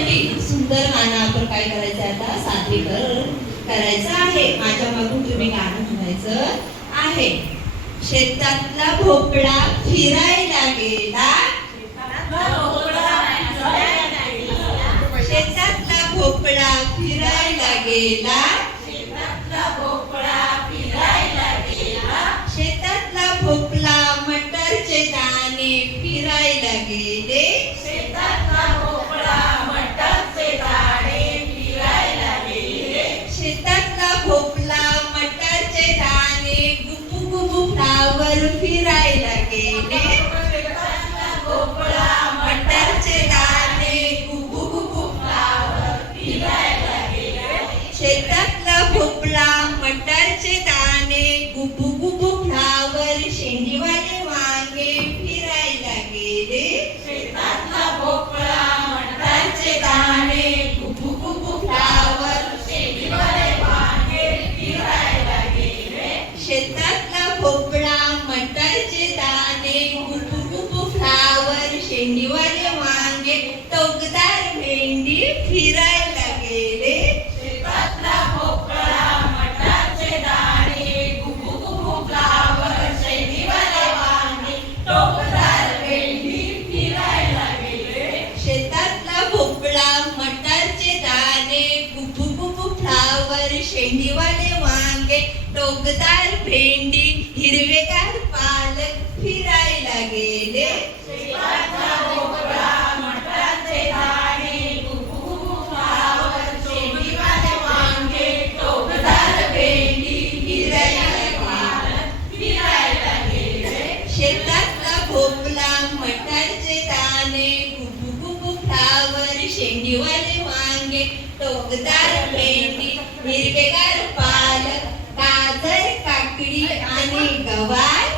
तुमच्यासाठी सुंदर गाणं आपण काय करायचं आता सादरीकरण करायचं आहे. माझ्या मागून तुम्ही गाणं म्हणायचं आहे. शेतातला भोपळा फिरायला गेला, शेतातला भोपळा फिरायला गेला, शेतातला भोपळा मटरचे दाणे फिरायला गेले, शेतातला भोपळा मटरचे दाणे गुबू गुबू फ्लावर फिरायला गेले, मटरचे दाणे गुबू गुबू फ्लावर फिरायला गेले, शेतातला भोपळा मटरचे दाणे गुबू गुबू फ्लावर शेंडीवाले वांगे फिरायला गेले, शेतातला भोपळा मटरचे दाणे गुबू गुबू फ्लावर शेंडीवाले वांगे फिरायला गेले, शेतातला भोपळा मटरचे दाणे गुबू गुबू फ्लावर शेंडीवाले वांगे टोकदार भेंडी फिरायला गेले, शेतातला भोपळा मटरचे दाणे गुबू गुबू फ्लावर शेंडीवाले वांगे टोकदार भेंडी फिरायला गेले, शेतातला भोपळा मटरचे दाणे गुबू गुबू फ्लावर शेंडीवाले वांगे टोकदार भेंडी हिरवेगार पालक फिरायला गेले, शेतातला भोपळा मटरचे दाणे गुबू गुबू फ्लावर शेंडीवाले वांगे टोकदार भेंडी हिरवेगार पालक फिरायला गेले, शेतातला भोपळा मटरचे दाणे गुबू गुबू फ्लावर शेंडीवाले वांगे टोकदार भेंडी हिरवेगार पालक गाजर काकडी आणि गवार